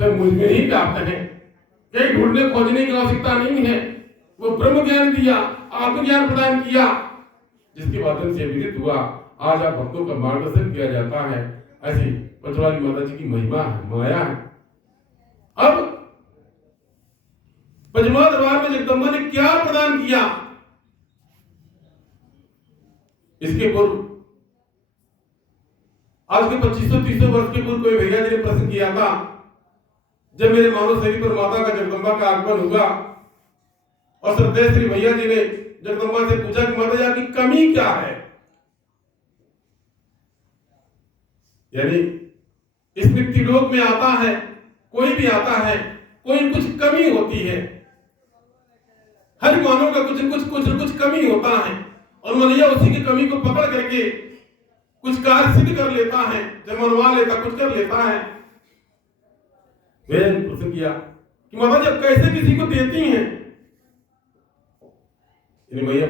स्वयं मुझ में ही व्याप्त है, कहीं ढूंढने खोजने की आवश्यकता नहीं है। वो ब्रह्म ज्ञान दिया, आत्मज्ञान प्रदान किया, जिसके माध्यम से विदित हुआ। आज आप भक्तों का मार्गदर्शन किया जाता है। ऐसी पचवाली माता जी की महिमा है, माया है। अब पचमा दरबार में जगदम्बा ने क्या प्रदान किया, इसके पूर्व आज के 2500-3000 वर्ष के पूर्व कोई भैया जी ने प्रश्न किया था, जब मेरे मानव शरीर पर माता का जगदम्बा का आगमन हुआ और श्रद्धेय श्री भैया जी ने जगदम्बा से पूछा कि माता जी आपकी कमी क्या है। यानी इस मृत्युलोक में आता है, कोई भी आता है, कोई कुछ कमी होती है। हर मानव का कुछ कमी होता है और मनुष्य उसी की कमी को पकड़ करके कुछ कार्य सिद्ध कर लेता है, जब मनवा लेता, कुछ कर लेता है। मैंने प्रश्न किया कि माता जी आप कैसे किसी को देती हैं? भैया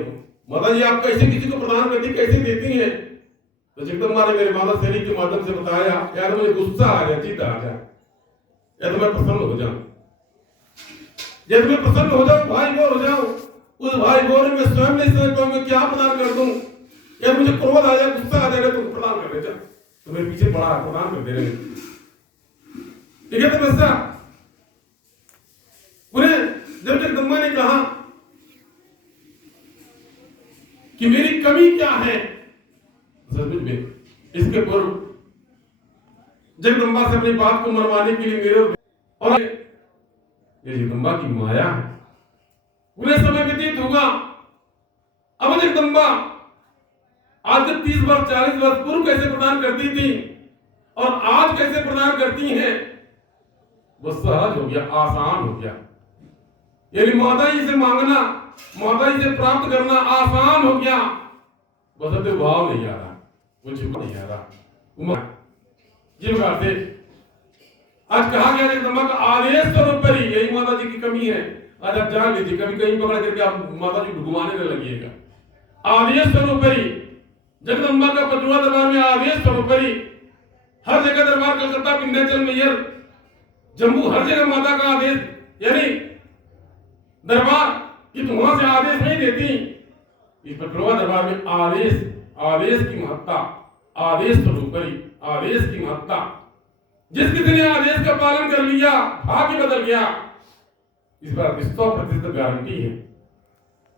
माता जी आप कैसे किसी को प्रदान करती, कैसे देती हैं? तो जगदम्बा ने मेरे मानव शरीर के माध्यम से बताया, यार मुझे गुस्सा आ गया, चिंता आ गया, या तो मैं प्रसन्न हो जाऊं, जब मैं प्रसन्न हो जाऊं, भाई बोर हो जाऊं, उस भाई बोर में स्वयं नहीं समझ पाऊं मैं क्या प्रदान कर दूं। या मुझे क्रोध आ जाए, गुस्सा आ जाएगा तो प्रदान कर दे, तो मेरे पीछे पड़ा प्रदान कर दे रहे। ठीक है तपस्या। उन्हें जब जगदम्बा ने कहा कि मेरी कमी क्या है, सचमुच में इसके पूर्व जगदम्बा से अपनी बात को मनवाने के लिए मेरे और ये जगदम्बा की माया है। उन्हें समय व्यतीत होगा। अब जगदम्बा आज से 30 वर्ष 40 वर्ष पूर्व कैसे प्रदान करती थी और आज कैसे प्रदान करती हैं, वो सहज हो गया, आसान हो गया। यानी माता जी से मांगना, माता जी से प्राप्त करना आसान हो गया। बस तो भाव नहीं आ रहा, कुछ नहीं आ रहा। ये बात है। आज कहा गया जगदम्बा का आदेश सर्वोपरि, यही माता जी की कमी है। आज आप जान लीजिए, कभी कहीं पकड़ करके आप माता जी को घुमाने न लगिएगा। आदेश सर्वोपरि, जगदम्बा का पचवा दरबार में आदेश सर्वोपरि। हर जगह दरबार, कलकत्ता, विंध्याचल, मैयर, जम्मू, हर जगह माता का आदेश। यानी दरबार कि तुम वहां से आदेश नहीं देती, इस पचवा दरबार में आदेश, आदेश की महत्ता, आदेश सर्वोपरि, आदेश की महत्ता। जिस किसी ने आदेश का पालन कर लिया, भाग्य बदल गया, इस बात की 100% गारंटी है।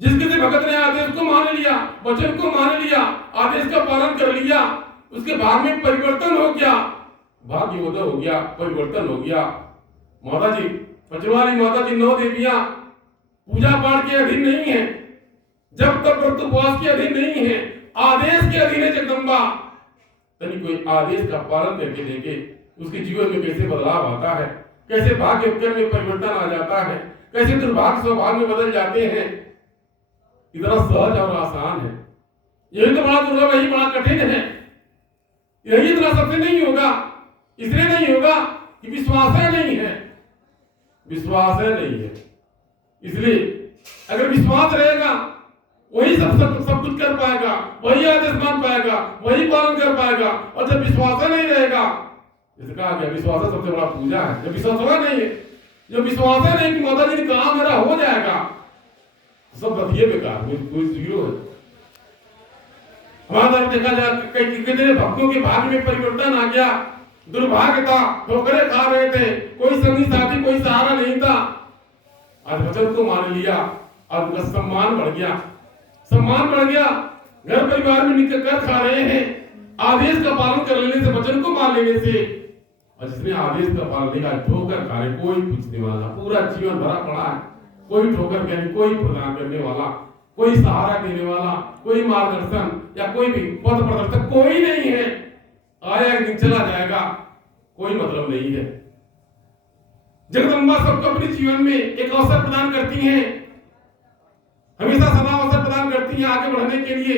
जिस किसी भगत ने आदेश को मान लिया, वचन को मान लिया, आदेश का पालन कर लिया, उसके भाग्य में परिवर्तन हो गया, भाग्योदय हो गया, परिवर्तन हो गया। माता जी, पचवाली माता जी 9 देवियां पूजा पाठ के अधीन नहीं है, जब तक व्रत उपवास के अधीन नहीं है, आदेश के अधीन है जगदम्बा। तभी कोई आदेश का पालन करके देखे, उसके जीवन में कैसे बदलाव आता है, कैसे भाग्य में परिवर्तन आ जाता है, कैसे दुर्भाग्य स्वभाव में बदल जाते हैं। इतना सहज और आसान है। यही तो बड़ा दुर्लभ, यही बड़ा कठिन है। यही इतना सबसे नहीं होगा, इसलिए नहीं होगा कि विश्वास नहीं है, विश्वास नहीं है। इसलिए अगर विश्वास रहेगा, वही सब कुछ कर पाएगा, वही आदेश मान पाएगा, वही पालन कर पाएगा। और जब विश्वास नहीं रहेगा, जैसे कहा गया विश्वास सबसे बड़ा पूजा है। जब विश्वास होगा नहीं है, जब विश्वास है नहीं कि माता जी ने कहा मेरा हो जाएगा, सब रखिए बेकार, कोई जीरो है। हमारा देखा जाए कितने भक्तों के भाग्य में परिवर्तन आ गया। दुर्भाग्य था, ठोकरें खा रहे थे, कोई संगी साथी, कोई सहारा नहीं था। आज वचन को मान लिया और उनका सम्मान बढ़ गया, सम्मान बढ़ गया। घर परिवार में निकल कर खा रहे हैं, आदेश का पालन कर लेने से, वचन को मान लेने से। और जिसने आदेश का पालन नहीं किया, ठोकर खा रहे, कोई पूछने वाला, पूरा जीवन भरा पड़ा है, कोई ठोकर कहने, कोई प्रदान करने वाला, कोई सहारा देने वाला, कोई मार्गदर्शन या कोई भी पथ प्रदर्शक कोई नहीं है। आया एक दिन चला जाएगा, कोई मतलब नहीं है। जगदम्बा सबको अपने जीवन में एक अवसर प्रदान करती हैं, हमेशा सदा अवसर प्रदान करती हैं आगे बढ़ने के लिए।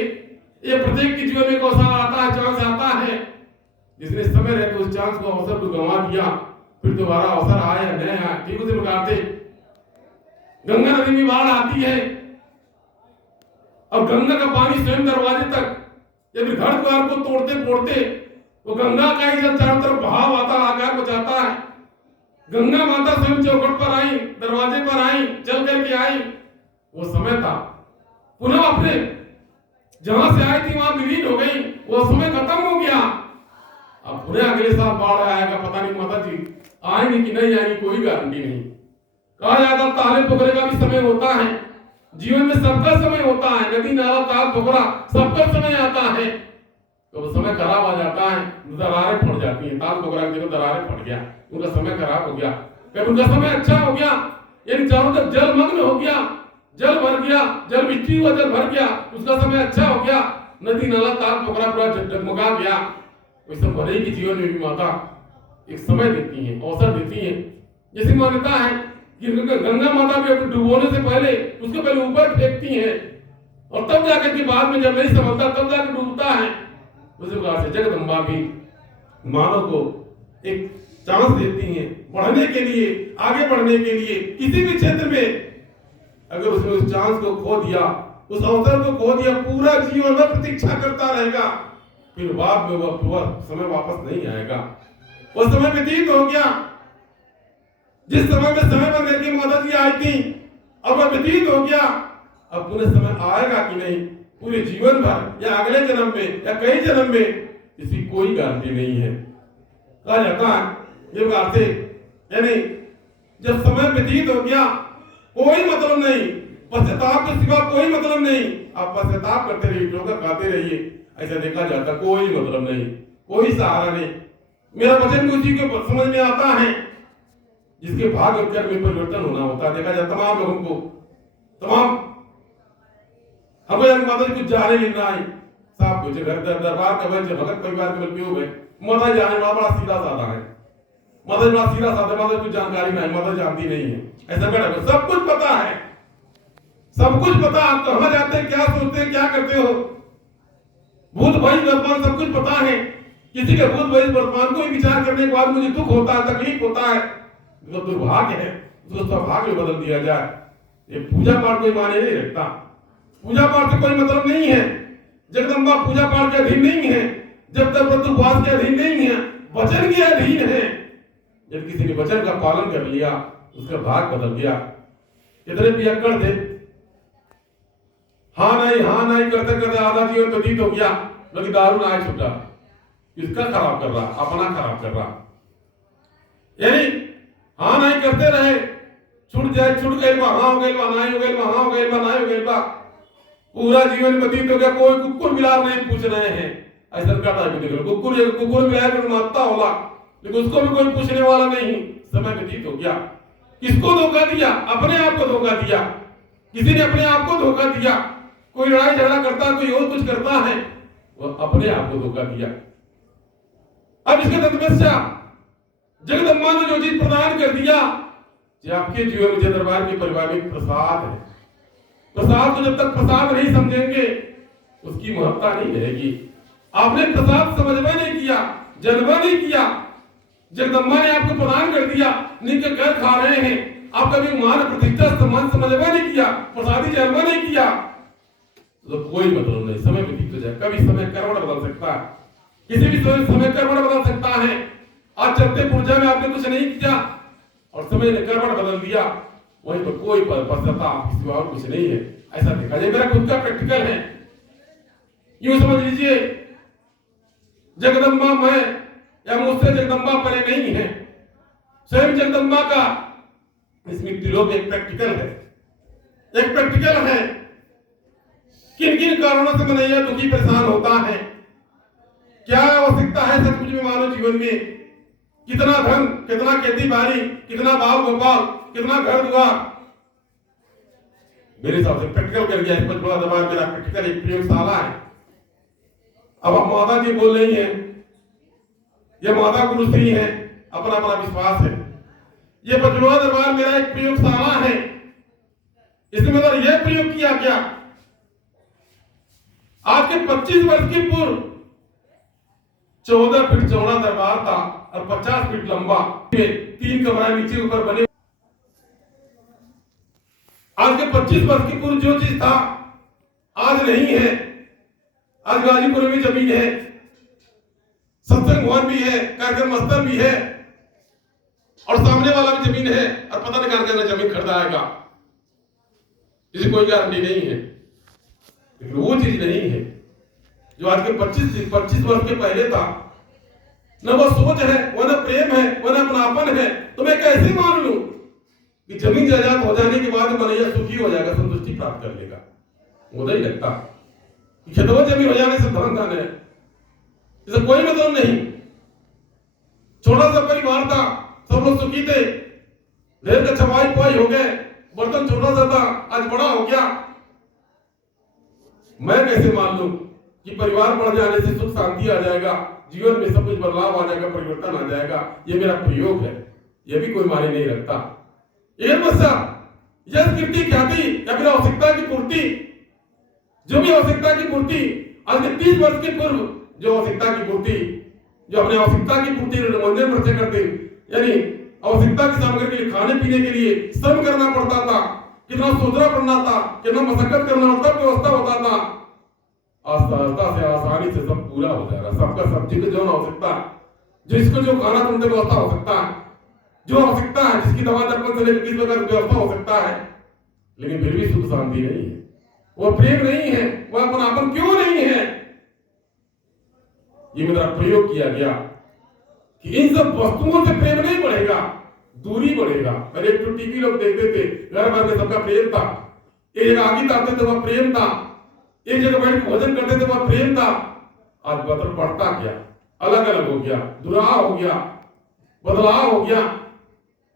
ये प्रत्येक के जीवन में एक अवसर आता है, चांस आता है। जिसने समय रहते उस चांस को, अवसर को गंवा दिया, फिर दोबारा अवसर आया नहीं आया। ठीक उसी प्रकार से गंगा नदी में बाढ़ आती है और गंगा का पानी स्वयं दरवाजे तक, यदि घर द्वार को तोड़ते फोड़ते, वो गंगा का ही जब चारों तरफ बहाव आता, आकार बचाता है। गंगा माता स्वयं चौखट पर आई, दरवाजे पर आई, चल करके आई। वो समय था, पुनः अपने जहां से आई थी वहां विलीन हो गई, वो समय खत्म हो गया। अब पुनः अगले साल बाढ़ आएगा, पता नहीं माता जी आएंगे कि नहीं आएंगे, कोई गारंटी नहीं। कहा जाता ताले पोखरे का भी समय होता है, जीवन में सबका समय होता है, नदी नाला ताल पोखरा सबका समय आता है। तो वो समय खराब आ जाता है, दरारें फट जाती हैं। ताल पोखरा के दरारें फट गया, उनका समय खराब हो गया। कभी उनका समय अच्छा हो गया, यानी चारों तरफ जलमग्न हो गया, जल भर गया, जल मिट्टी हुआ, जल भर गया, उसका समय अच्छा हो गया, नदी नाला ताल पोखरा पूरा जगमगा गया। वैसे भले की जीवन में भी माता एक समय देती है, अवसर देती है। जैसी मान्यता है कि गंगा माता भी अपने डुबोने से पहले उसको पहले ऊपर फेंकती है और तब जाकर के बाद में जब नहीं संभलता तब जाकर डूबता है। उसी प्रकार से जगदम्बा भी मानव को एक चांस देती है बढ़ने के लिए, आगे बढ़ने के लिए। किसी भी क्षेत्र में अगर उसने उस चांस को खो दिया, उस अवसर को खो दिया, पूरा जीवन में प्रतीक्षा करता रहेगा, फिर बाद में वह समय वापस नहीं आएगा। वह समय व्यतीत हो गया, जिस समय में समय पर करके माता जी आई थी, अब वह व्यतीत हो गया। अब पुनः समय आएगा कि नहीं, पूरे जीवन भर या अगले जन्म में या कई जन्म में, इसकी कोई गारंटी नहीं है। कहा जाता है ये बात है, यानी जब समय व्यतीत हो गया, कोई मतलब नहीं, पश्चाताप के सिवा कोई मतलब नहीं। आप पश्चाताप करते रहिए, ठोकर खाते रहिए, ऐसा देखा जाता कोई मतलब नहीं, कोई सहारा नहीं। मेरा वचन उसी को समझ में आता है जिसके भाग्य और कर्म में परिवर्तन होना होता है। देखा जाए तमाम लोगों को, तमाम हमें माता जी कुछ जाने नहीं रहा है, साहब कुछ घर दरबार का बच्चे भगत परिवार के बल्कि हो गए, माता जाने वाला बड़ा सीधा साधा है, माता जी बड़ा सीधा साधा, माता कुछ जानकारी नहीं, माता जानती नहीं है, ऐसा कर सब कुछ पता है, सब कुछ पता। आप कहाँ जाते हैं, क्या सोचते हैं, क्या करते हो, भूत भविष्य वर्तमान सब कुछ पता है। किसी के भूत भविष्य वर्तमान को ही विचार करने के बाद मुझे दुख होता है, तकलीफ होता है, तो दुर्भाग्य है, उसको सौभाग्य में बदल दिया जाए। ये पूजा पाठ कोई माने नहीं रखता, पूजा पाठ से कोई मतलब नहीं है। जगदम्बा पूजा पाठ के अधीन नहीं है, जब तक व्रतोपवास के अधीन नहीं है, वचन के अधीन है। जब किसी ने वचन का पालन कर लिया, उसका भाग बदल गया। कितने पियक्कड़ थे, हाँ नहीं करते करते आधा जीवन व्यतीत हो गया, बल्कि दारू ना छूटा, किसका खराब कर रहा, अपना खराब कर रहा। यानी हाँ नहीं करते रहे, छूट जाए, छूट गए, हाँ हो गए, नहीं हो गए, हाँ हो गए, नहीं हो गए, पूरा जीवन व्यतीत हो गया। कोई कुकुर मिलार नहीं पूछ रहे हैं, ऐसा करता है देख लो, कुकुर मिलार मानता होगा, लेकिन उसको भी कोई पूछने वाला नहीं। समय व्यतीत हो गया, किसको धोखा दिया, अपने आप को धोखा दिया, किसी ने अपने आप को धोखा दिया। कोई लड़ाई झगड़ा करता है, कोई और कुछ करता है, वो अपने आप को धोखा दिया। अब इसके तत्पश्चात जगदम्बा ने जो चीज प्रदान कर दिया, जो आपके जीवन में दरबार के परिवार में प्रसाद है, प्रसाद को जब तक प्रसाद नहीं समझेंगे उसकी महत्ता नहीं रहेगी। आपने प्रसाद समझवा नहीं किया, जलवा नहीं किया, जगदम्बा ने आपको प्रदान कर दिया, निक कर खा रहे हैं, आप कभी मान प्रतिष्ठा सम्मान समझवा नहीं किया, प्रसादी जलवा नहीं किया, तो कोई मतलब नहीं। समय व्यतीत हो जाए, कभी समय करवट बदल सकता है, किसी भी समय करवट बदल सकता है। आज चलते पूर्जा में आपने कुछ नहीं किया और समय ने करवट बदल दिया, वहीं पर कोई पश्चाताप किसी और कुछ नहीं है। ऐसा देखा जाए, मेरा खुद का प्रैक्टिकल है। यूं समझ लीजिए, जगदम्बा मैं या मुझसे जगदम्बा परे नहीं है, स्वयं जगदम्बा का इसमें त्रिलोक एक प्रैक्टिकल है, एक प्रैक्टिकल है। किन किन कारणों से मनैया दुखी परेशान होता है, क्या आवश्यकता है सचमुच में मानव जीवन में, कितना धन, कितना खेती बाड़ी, कितना बाल गोपाल, कितना घर द्वार। मेरे हिसाब से प्रैक्टिकल कर गया, इस बड़ा दबाव मेरा प्रैक्टिकल एक प्रयोगशाला है। अब आप माता जी बोल रही हैं, ये माता गुरु श्री है, अपना अपना विश्वास है। ये बजरंगा दरबार मेरा एक प्रयोगशाला है, इसमें अगर यह प्रयोग किया गया, आज के 25 वर्ष की पूर्व 14 फीट चौड़ा दरबार था और 50 फीट लंबा, 3 कमरा नीचे ऊपर बने। आज के 25 वर्ष की पूर्व जो चीज था आज नहीं है। आज गाजीपुर में जमीन है, सत्संग भवन भी है, कार्यक्रम स्थल भी है, और सामने वाला भी जमीन है और पता नहीं कहां कहना जमीन खरीदाएगा, इसे कोई गारंटी नहीं है। लेकिन वो चीज नहीं है जो आज के 25 वर्ष के पहले था। न वो सोच है, वो न प्रेम है, वो न अपनापन है। तो मैं कैसे मान लूं कि जमीन जायदाद हो जाने के बाद मनैया सुखी हो जाएगा, संतुष्टि प्राप्त कर लेगा? वो नहीं लगता। खेतों जमीन हो जाने से धन धन है, इसे कोई मतलब नहीं। छोटा सा परिवार था, सब लोग सुखी थे, ढेर का छपाई पुआई हो गए, बर्तन छोटा सा था आज बड़ा हो गया। मैं कैसे मान लूं कि परिवार बढ़ जाने से सुख शांति आ जाएगा, जीवन में सब कुछ बदलाव आ जाएगा, परिवर्तन आ जाएगा? ये मेरा प्रयोग है, ये भी कोई मायने नहीं रखता। एक बच्चा यश कीर्ति ख्याति या फिर आवश्यकता की पूर्ति, जो भी आवश्यकता की पूर्ति आज के 30 वर्ष के पूर्व जो आवश्यकता की पूर्ति, जो अपने आवश्यकता की पूर्ति मंदिर खर्चे करते, यानी आवश्यकता की सामग्री के लिए खाने पीने के लिए श्रम करना पड़ता था, कितना सोचना पड़ना था, कितना मशक्कत करना तब व्यवस्था होता था। आस्था से आसानी से सब पूरा हो जा रहा, सबका सब्जी की जो आवश्यकता, जिसको जो खाना तुमने व्यवस्था हो सकता है, जो आवश्यकता है, जिसकी दवा दर्पण से लेकर किस प्रकार व्यवस्था हो सकता है, लेकिन फिर भी सुख शांति नहीं है, वो प्रेम नहीं है, वो अपनापन क्यों नहीं है? ये मेरा प्रयोग किया गया कि इन सब वस्तुओं से प्रेम नहीं बढ़ेगा, दूरी बढ़ेगा। पहले एक तो टीवी लोग देखते थे, घर भर में सबका प्रेम था, एक जगह आगे आते थे वह प्रेम था, एक जगह बैठ भोजन करते थे वह प्रेम था। आज बदल बढ़ता गया, अलग अलग हो गया, दुराह हो गया, बदलाव हो गया।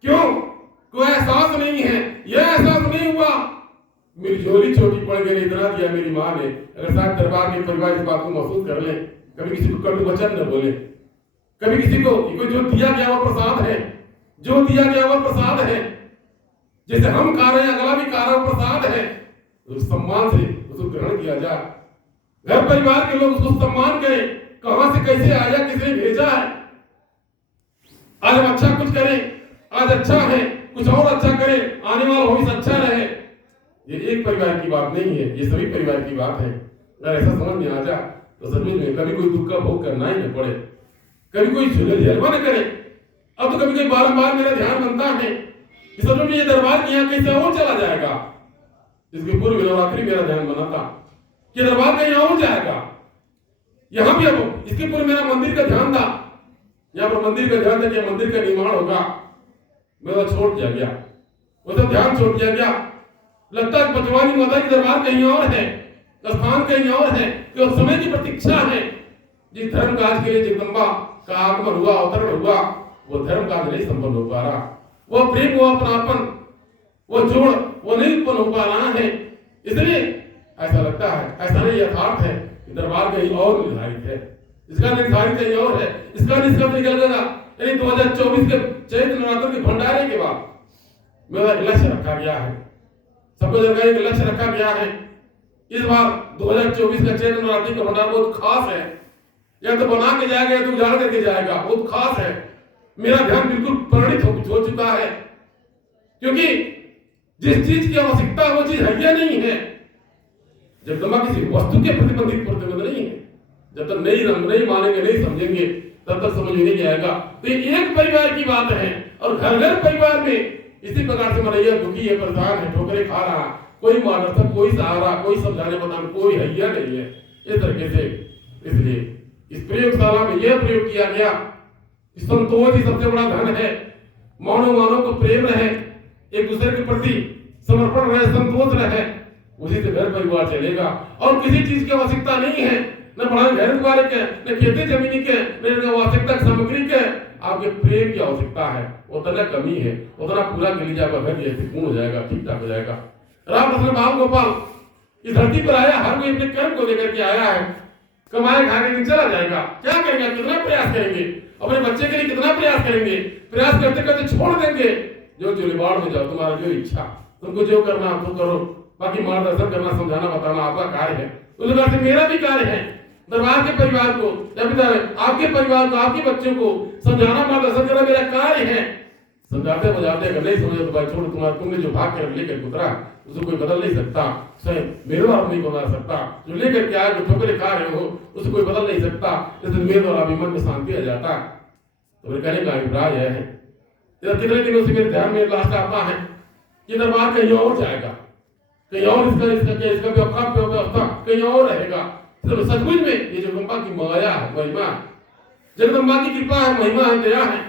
क्यों? कोई एहसास नहीं है, यह एहसास नहीं हुआ मेरी झोली छोटी पड़ गई, इतना दिया मेरी माँ ने। अगर साथ दरबार के परिवार इस बात को महसूस कर ले, कभी किसी को कटु वचन न बोले, कभी किसी को जो दिया गया वो प्रसाद है, जो दिया गया वो प्रसाद है, जैसे हम खा रहे हैं अगला भी खा रहा है, प्रसाद है, तो सम्मान से उसको ग्रहण किया जाए। घर परिवार के लोग उसको सम्मान करें, कहां से कैसे आया, किसने भेजा है, आज हम अच्छा कुछ करें, आज अच्छा है, कुछ और अच्छा करें, आने वाला भविष्य अच्छा रहे। ये एक परिवार की बात नहीं है, ये सभी परिवार की बात है। अगर ऐसा समझ में आ जाए तो सच में कभी कोई दुख का भोग करना ही न पड़े, कभी कोई झेलवा न करे। अब तो कभी कभी बारंबार मेरा ध्यान बनता है कि सच में ये दरबार की यहाँ कैसे और चला जाएगा। इसके पूर्व नवरात्रि मेरा ध्यान बना था कि दरबार कहीं और जाएगा, यहाँ भी अब इसके पूर्व मेरा मंदिर का ध्यान था, यहाँ पर मंदिर का ध्यान था कि मंदिर का निर्माण होगा, मेरा छोड़ दिया गया, वो सब ध्यान छोड़ दिया गया। लगता है पचवानी माता की दरबार कहीं और है, स्थान कहीं और है, कि उस समय की प्रतीक्षा है। जिस धर्म काज के लिए जगदम्बा का आगमन हुआ, अवतरण हुआ, वो धर्म काज नहीं संपन्न हो पा रहा, वो प्रेम, वो अपनापन, वो जोड़ वो नहीं उत्पन्न हो पा रहा है। इसलिए ऐसा लगता है, ऐसा नहीं यथार्थ है कि दरबार कहीं और निर्धारित है, इसका निर्धारित कहीं और है, इसका निकल गया। यानी 2024 के चैत्र नवरात्र के भंडारे के बाद मेरा लक्ष्य रखा गया है, सबको जगह एक लक्ष्य रखा गया है। इस बार 2024 का चैत्र नवरात्रि का भंडारा बहुत खास है, या तो बना के जाएगा या तो उजाड़ करके जाएगा, बहुत खास है। मेरा ध्यान बिल्कुल परिणित हो चुका है, क्योंकि जिस चीज की आवश्यकता वो चीज है या नहीं है। जगदम्बा किसी वस्तु के प्रतिबंध नहीं है। जब तक नहीं मानेंगे, नहीं समझेंगे, तब तक समझ नहीं आएगा। तो ये एक परिवार की बात है, और घर घर परिवार में इसी प्रकार से मनैया दुखी है, परेशान है, ठोकरें खा रहा, कोई मार्गदर्शक, कोई सहारा, कोई समझाने बताने कोई हैया नहीं है, इस तरीके से। इसलिए इस प्रयोगशाला में यह प्रयोग किया गया कि संतोष ही सबसे बड़ा धन है। मानव को प्रेम रहे, एक दूसरे के प्रति समर्पण रहे, संतोष रहे, उसी से घर परिवार चलेगा। और किसी चीज की आवश्यकता नहीं है, न बड़ा घर वाले के, न खेती जमीनी के, न आवश्यकता सामग्री के, आपके प्रेम की आवश्यकता है। उतना कमी है, उतना पूरा कर लीजिए, आपका घर पूर्ण हो जाएगा, ठीक ठाक हो जाएगा। राम कृष्ण बाल गोपाल इस धरती पर आया, हर कोई अपने कर्म को लेकर के आया है, कमाए खाने के चला जाएगा। क्या करेंगे, कितना प्रयास करेंगे, अपने बच्चे के लिए कितना प्रयास करेंगे, प्रयास करते करते छोड़ देंगे। जो बाढ़ में जाओ, तुम्हारा जो इच्छा, तुमको जो करना तो करो, बाकी मार्गदर्शन करना, समझाना, बताना आपका कार्य है। उस प्रकार से मेरा भी कार्य है, दरबार के परिवार को, आपके परिवार को, आपके बच्चों को समझाना, मार्गदर्शन करना मेरा कार्य है। समझाते बजाते अगर नहीं समझे तो भाई छोड़ो, तुमने जो भाग कर लेकर उतरा उसको कोई बदल नहीं सकता, स्वयं मेरे द्वारा नहीं बदल सकता। जो लेकर के आए, जो ठोकरे खा रहे हो, उसको कोई बदल नहीं सकता। इसलिए मेरे द्वारा भी मन में शांति आ जाता है। तो मेरे कहने का अभिप्राय यह है कितने दिनों से मेरे ध्यान में लास्ट आता है कि दरबार कहीं और जाएगा, कहीं और इसका व्यवस्था कहीं और रहेगा। तो सचमुच में ये जगदम्बा की माया है, महिमा है, जगदम्बा की कृपा है, महिमा है, दया है।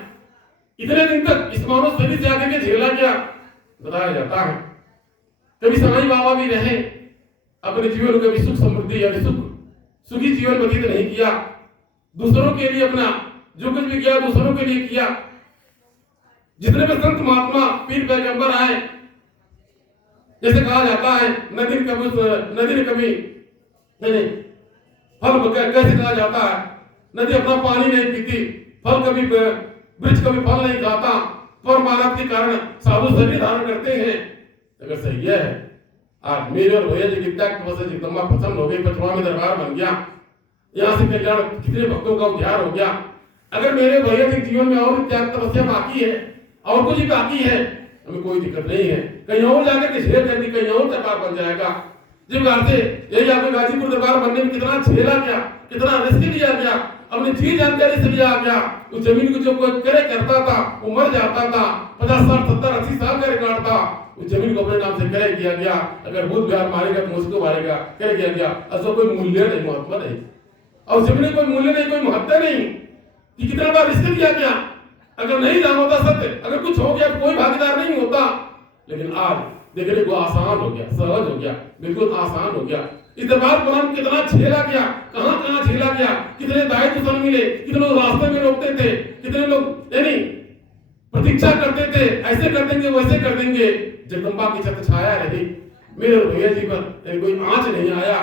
इतने दिन तक इस मानव शरीर से आगे के झेला गया बताया जाता है। कभी साईं बाबा भी रहे, अपने जीवन में कभी सुख समृद्धि या सुखी जीवन व्यतीत नहीं किया, दूसरों के लिए अपना जो कुछ भी किया दूसरों के लिए किया। जितने भी संत महात्मा पीर पैगंबर आए, जैसे कहा जाता है नदी ने कभी नहीं फल कैसे कहा जाता है, नदी अपना पानी नहीं पीती, फल कभी वृक्ष कभी फल नहीं खाता, पर मानव के कारण साधु शरीर धारण करते हैं। अगर सही है आज मेरे और भैया जी की त्याग तपस्या जगदम्बा प्रसन्न हो गई, पचवा में दरबार बन गया, यहाँ से कल्याण कितने भक्तों का उद्धार हो गया। अगर मेरे भैया के जीवन में और त्याग तपस्या बाकी है और कुछ ही बाकी है, हमें कोई दिक्कत नहीं है, कहीं और जाकर के झेल करनी, कहीं और दरबार बन जाएगा। जिस बार से यही आपके गाजीपुर दरबार बनने में कितना झेला गया, कितना रिस्क लिया गया, अपनी जी जानकारी से लिया गया। उस जमीन को जो कोई करे करता था वो मर जाता था, 50 साल 70 80 साल का रिकॉर्ड था। उस जमीन को अपने नाम से करे किया गया, अगर भूत बिहार मारेगा तो उसको मारेगा, करे किया गया। ऐसा कोई मूल्य नहीं, महत्व नहीं, और जमीन में कोई मूल्य नहीं, कोई महत्व नहीं कि कितना बार रिस्क लिया गया। अगर नहीं जाना होता सत्य, अगर कुछ हो गया तो कोई भागीदार नहीं होता। लेकिन आज देखने को आसान हो गया, सहज हो गया, बिल्कुल आसान हो गया। इस दरबार पर कितना झेला गया, कहां झेला गया, कितने दायित्व मिले, कितने लोग रास्ते में रोकते थे, कितने लोग यानी प्रतीक्षा करते थे, ऐसे कर देंगे वैसे कर देंगे। जगदम्बा की छत्र छाया रही, मेरे भैया जी पर कोई आंच नहीं आया।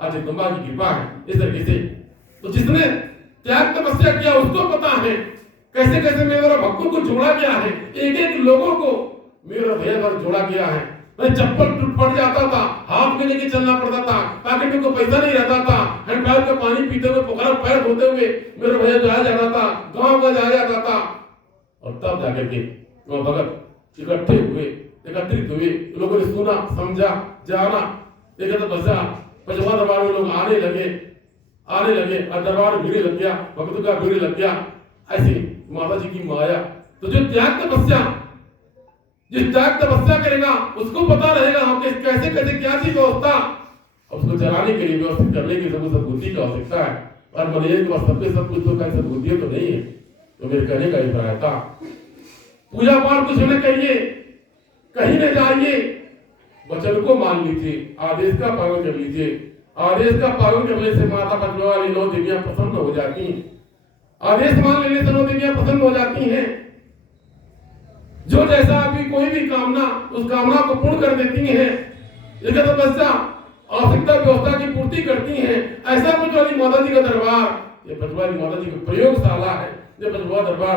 आज जगदम्बा की कृपा है इस तरीके से। तो जिसने त्याग तपस्या किया उसको पता है कैसे कैसे मेरे भक्तों को जोड़ा गया है, एक एक लोगों को मेरे भैया पर जोड़ा गया है। मैं चप्पल टूट पड़ जाता था, हाथ में लेके चलना पड़ता था, पैकेट में कोई पैसा नहीं रहता था, हैंड पाइप का पानी पीते हुए पोखरा पैर धोते हुए मेरे भैया जाया जाता था, गांव का जाया जाता था। और तब जाकर के वो भगत एकत्रित हुए, लोगों ने सुना समझा जाना, देखा तो बसा पचवा दरबार में लोग आने लगे और दरबार भीड़ लग गया, भक्तों का भीड़ लग गया। ऐसी माता जी की माया। तो जो त्याग तपस्या, जिस त्याग तपस्या करेगा उसको पता रहेगा हम कैसे कैसे क्या चीज व्यवस्था, उसको चलाने के लिए व्यवस्थित करने की सब बुद्धि की आवश्यकता है। और मनुष्य के पास सब कुछ तो कैसे बुद्धि तो नहीं है। तो मेरे कहने का अभिप्राय था पूजा पाठ कुछ होने कहिए, कहीं न जाइए, वचन को मान लीजिए, आदेश का पालन कर लीजिए। आदेश का पालन करने से माता पचवा वाली 9 देवियां प्रसन्न हो जाती हैं। आदेश मान लेने से 9 देवियां प्रसन्न हो जाती हैं। जो जैसा अभी कोई भी कामना, उस कामना को पूर्ण कर देती हैं। लेकिन तपस्या आवश्यकता व्यवस्था की पूर्ति करती हैं। ऐसा पचवाली माता जी का दरबार, ये पचवाली माता जी की प्रयोगशाला है। ये पचवा दरबार